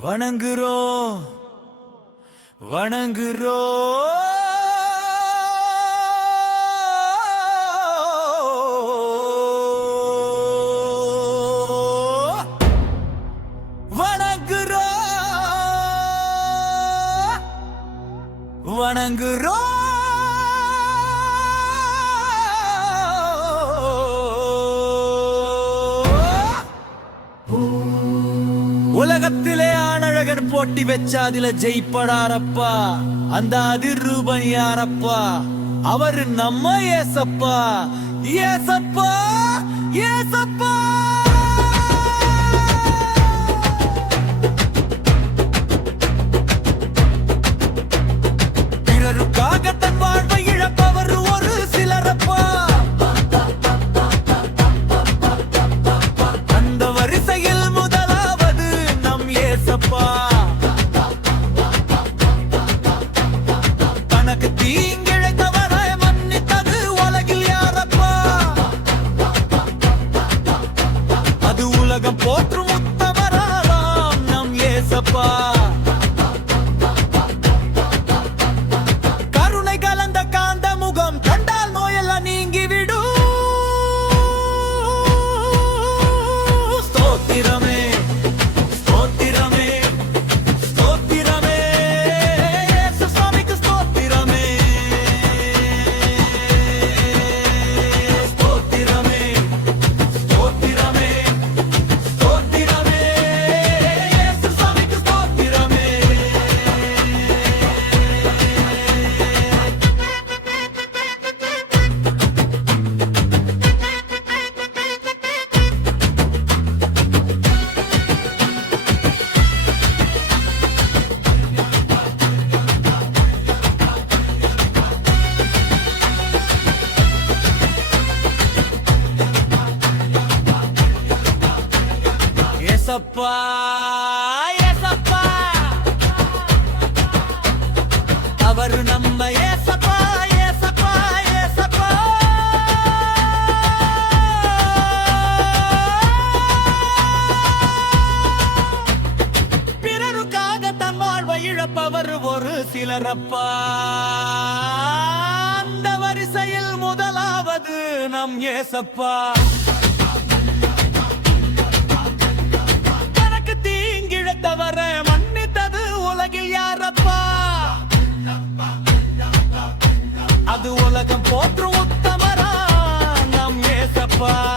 வணங்குறோம். வணங்குறோம். வணங்குறோம். உலகத்திலே ஆணழகன் போட்டி வச்ச அதுல ஜெயிப்படாரப்பா. அந்த அதிரூபன் யாரப்பா? அவரு நம்ம ஏசப்பா. ஏசப்பா! ஏசப்பா! ஏசப்பா ஏசப்பா ஏசப்பா. அவர் நம்ம ஏசப்பா ஏசப்பா ஏசப்பா. பிறருக்காக தன் வாழ்வை இழப்பவர் ஒரு சிலரப்பா. அந்த வரிசையில் முதலாவது நம் ஏசப்பா. ஏசப்பா